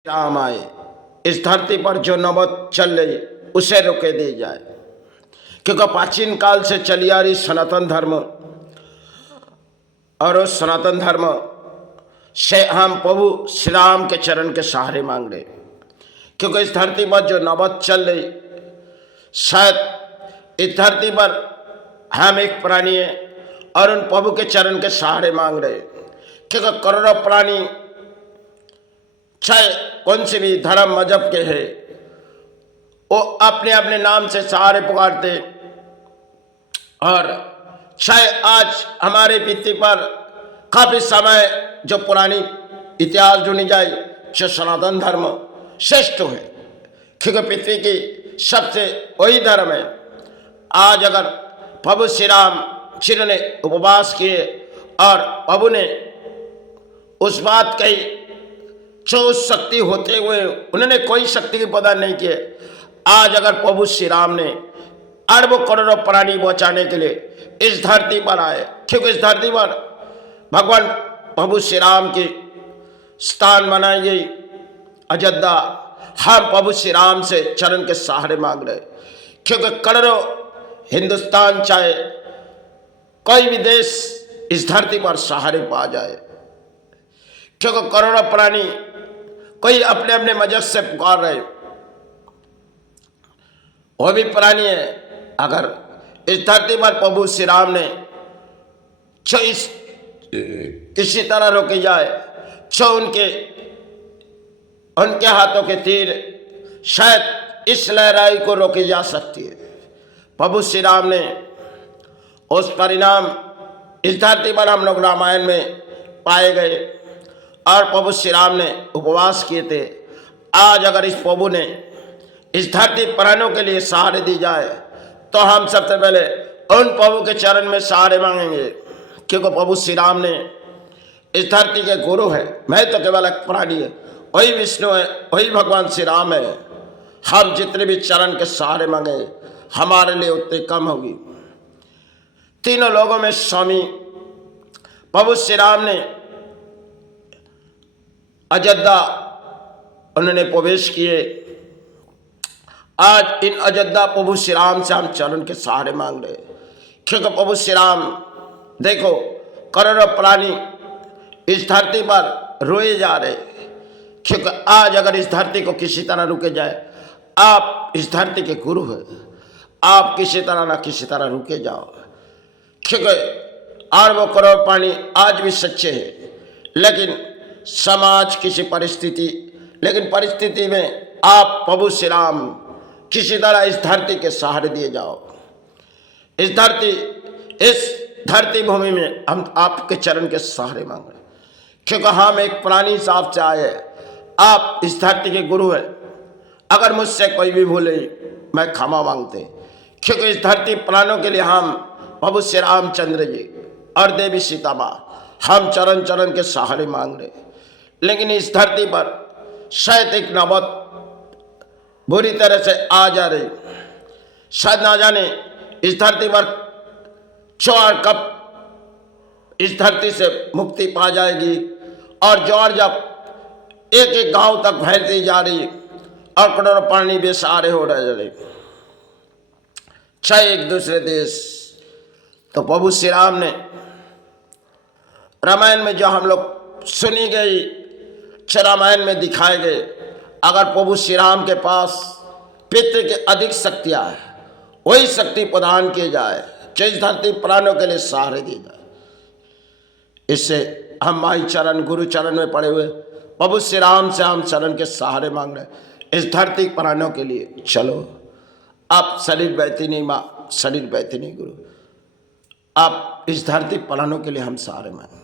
राम आए, इस धरती पर जो नौबत चल रही उसे रोके दी जाए, क्योंकि प्राचीन काल से चली आ रही सनातन धर्म और उस सनातन धर्म से हम प्रभु श्री राम के चरण के सहारे मांग रहे, क्योंकि इस धरती पर जो नौबत चल रही, शायद इस धरती पर हम एक प्राणी है और उन प्रभु के चरण के सहारे मांग रहे, क्योंकि करोड़ों प्राणी चाहे कौन से भी धर्म मजहब के हैं, वो अपने अपने नाम से सहारे पुकारते। और चाहे आज हमारे पृथ्वी पर काफी समय जो पुरानी इतिहास ढूंढी जाए, जो सनातन धर्म श्रेष्ठ है, क्योंकि पृथ्वी की सबसे वही धर्म है। आज अगर प्रभु श्री राम जिन्होंने उपवास किए और प्रभु ने उस बात कही जो शक्ति होते हुए उन्होंने कोई शक्ति की प्रदान नहीं किए, आज अगर प्रभु श्री राम ने अरबों करोड़ों प्राणी बचाने के लिए इस धरती पर आए, क्योंकि इस धरती पर भगवान प्रभु श्री राम की स्थान बनाई गई अयोध्या, हम प्रभु श्री राम से चरण के सहारे मांग रहे, क्योंकि करोड़ों हिंदुस्तान चाहे कोई भी देश इस धरती पर सहारे पा जाए, क्योंकि करोड़ों प्राणी कोई अपने अपने मजहब से पुकार रहे, वो भी प्राणी है। अगर इस धरती पर प्रभु श्री राम ने जो इस किसी तरह रोकी जाए, जो उनके हाथों के तीर शायद इस लहराई को रोकी जा सकती है। प्रभु श्री राम ने उस परिणाम इस धरती पर हम लोग रामायण में पाए गए, और प्रभु श्री राम ने उपवास किए थे। आज अगर इस प्रभु ने इस धरती प्राणों के लिए सहारे दी जाए, तो हम सबसे पहले उन प्रभु के चरण में सहारे मांगेंगे, क्योंकि प्रभु श्री राम ने इस धरती के गुरु है। मैं तो केवल एक प्राणी है, वही विष्णु है, वही भगवान श्री राम है। हम जितने भी चरण के सहारे मांगे हमारे लिए उतने कम होगी। तीनों लोगों में स्वामी प्रभु श्री राम ने अयोध्या उन्होंने प्रवेश किए। आज इन अयोध्या प्रभु श्री राम से हम चरण के सहारे मांग रहे, क्योंकि प्रभु श्री राम देखो करोड़ों प्राणी इस धरती पर रोए जा रहे, क्योंकि आज अगर इस धरती को किसी तरह रुके जाए, आप इस धरती के गुरु हैं, आप किसी तरह ना किसी तरह रुके जाओ, क्योंकि अरबों करोड़ प्राणी आज भी सच्चे हैं, लेकिन समाज किसी परिस्थिति में आप प्रभु श्री राम किसी तरह इस धरती के सहारे दिए जाओ। इस धरती भूमि में हम आपके चरण के सहारे मांग रहे, क्योंकि हम एक प्राणी हिसाब से आए, आप इस धरती के गुरु हैं। अगर मुझसे कोई भी भूले मैं क्षमा मांगते, क्योंकि इस धरती प्राणों के लिए हम प्रभु श्री रामचंद्र जी और देवी सीता माँ हम चरण चरण के सहारे मांग रहे। लेकिन इस धरती पर शायद एक नौबत बुरी तरह से आ जा रही, शायद ना जाने इस धरती पर ज्वार कब इस धरती से मुक्ति पा जाएगी, और ज्वार जब एक एक गांव तक फैलती जा रही और करोड़ों प्राणी बेसहारे हो रहे, चाहे एक दूसरे देश। तो प्रभु श्री राम ने रामायण में जो हम लोग सुनी गई, रामायण में दिखाए गए, अगर प्रभु श्री राम के पास पितृ के अधिक शक्तियां है, वही शक्ति प्रदान की जाए जो इस धरती प्राणों के लिए सहारे दी जाए। इससे हम माई चरण गुरु चरण में पड़े हुए प्रभु श्री राम से हम चरण के सहारे मांग रहे इस धरती प्राणों के लिए। चलो आप शरीर बैठी नहीं माँ, शरीर बैठी नहीं गुरु, आप इस धरती प्राणों के लिए हम सहारे मांगे।